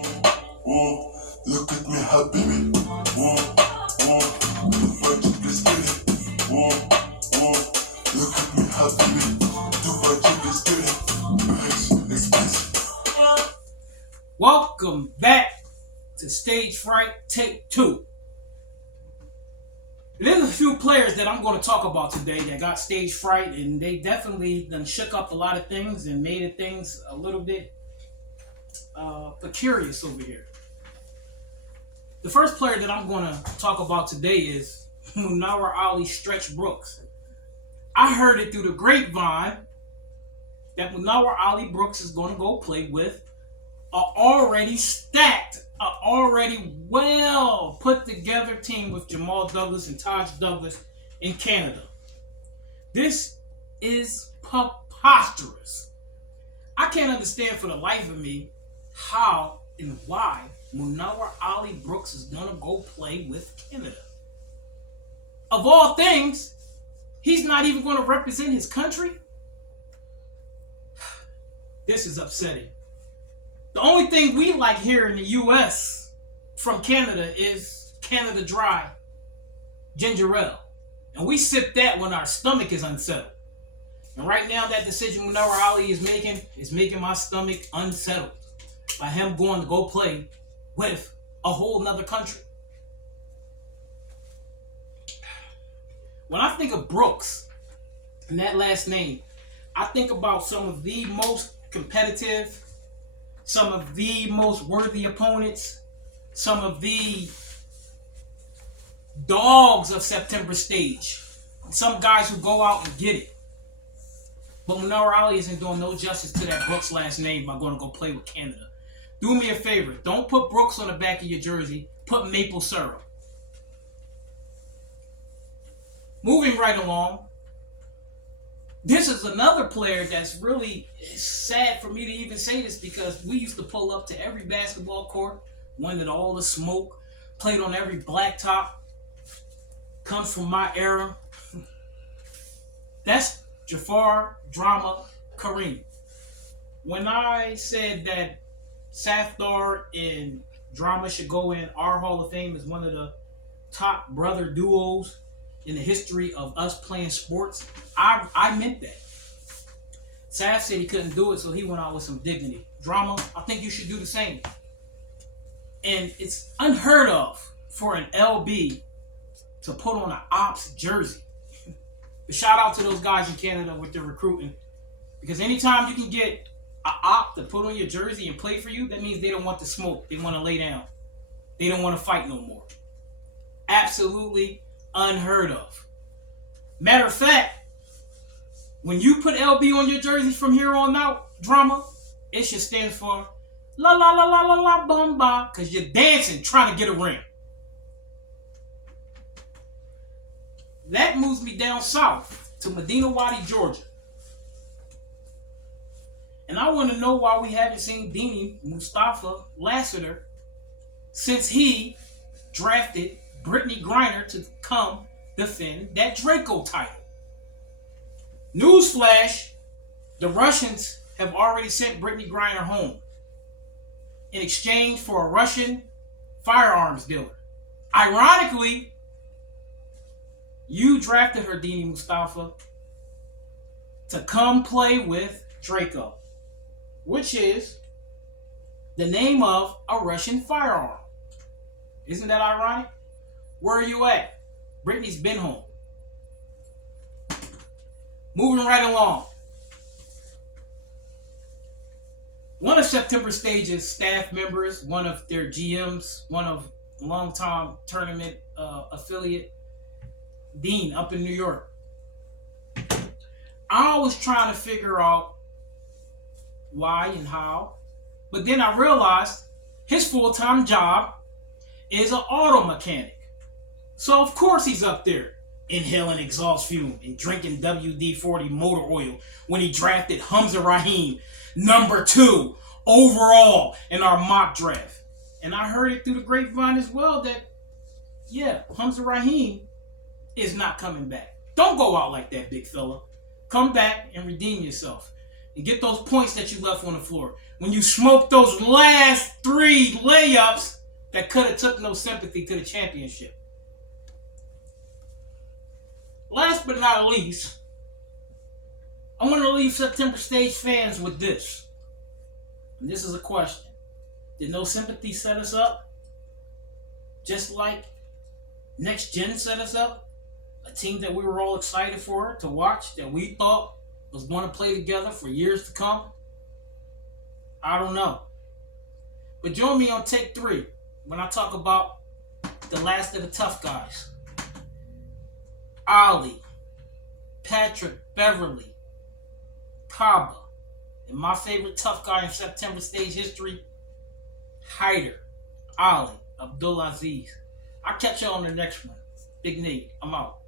Oh, look at me, habibi. Oh, oh, the budget is getting. Oh, oh, look at me, habibi. The budget is getting. Expensive. Welcome back to Stage Fright Take 2. There's a few players that I'm going to talk about today that got stage fright, and they definitely done shook up a lot of things and made things a little bit precarious over here. The first player that I'm going to talk about today is Munawar Ali Stretch Brooks. I heard it through the grapevine that Munawar Ali Brooks is going to go play with an already stacked, an already well put together team with Jamal Douglas and Taj Douglas in Canada. This is preposterous. I can't understand for the life of me how and why Munawar Ali Brooks is going to go play with Canada. Of all things, he's not even going to represent his country. This is upsetting. The only thing we like here in the U.S. from Canada is Canada Dry ginger ale. And we sip that when our stomach is unsettled. And right now, that decision Munawar Ali is making my stomach unsettled by him going to go play with a whole nother country. When I think of Brooks and that last name, I think about some of the most competitive, some of the most worthy opponents, some of the dogs of September stage, some guys who go out and get it. But Munawar Ali isn't doing no justice to that Brooks last name by going to go play with Canada. Do me a favor. Don't put Brooks on the back of your jersey. Put maple syrup. Moving right along. This is another player that's really sad for me to even say this because we used to pull up to every basketball court, wanted all the smoke, played on every blacktop. Comes from my era. That's Jafar Drama Kareem. When I said that Safdar and Drama should go in our Hall of Fame as one of the top brother duos in the history of us playing sports, I meant that. Saf said he couldn't do it, so he went out with some dignity. Drama, I think you should do the same. And it's unheard of for an LB to put on an Ops jersey. But shout out to those guys in Canada with their recruiting. Because anytime you can get an Op to put on your jersey and play for you, that means they don't want the smoke. They want to lay down. They don't want to fight no more. Absolutely unheard of. Matter of fact, when you put LB on your jersey from here on out, Drama, it should stand for la la la la la la bumba, because you're dancing trying to get a ring. That moves me down south to Medina Wadi, Georgia. And I want to know why we haven't seen Dini Mustafa Lassiter since he drafted Brittany Griner to come defend that Draco title. Newsflash, the Russians have already sent Brittany Griner home in exchange for a Russian firearms dealer. Ironically, you drafted her, Dini Mustafa, to come play with Draco, which is the name of a Russian firearm. Isn't that ironic? Where are you at? Brittany's been home. Moving right along. One of September Stage's staff members, one of their GMs, one of longtime tournament affiliate, Dean up in New York. I was trying to figure out why and how, but then I realized his full-time job is an auto mechanic. So of course he's up there inhaling exhaust fume and drinking WD-40 motor oil when he drafted Hamza Rahim, number 2 overall in our mock draft. And I heard it through the grapevine as well that, yeah, Hamza Rahim is not coming back. Don't go out like that, big fella. Come back and redeem yourself. and get those points that you left on the floor. When you smoked those last 3 layups that could have took no sympathy to the championship. Last but not least, I want to leave September Stage fans with this. And this is a question. Did no sympathy set us up? Just like Next Gen set us up? A team that we were all excited for to watch, that we thought was going to play together for years to come? I don't know. But join me on take 3 when I talk about the last of the tough guys. Ali, Patrick, Beverly, Kaba, and my favorite tough guy in September Stage history, Hyder, Ali, Abdulaziz. I'll catch you on the next one. Big Nate, I'm out.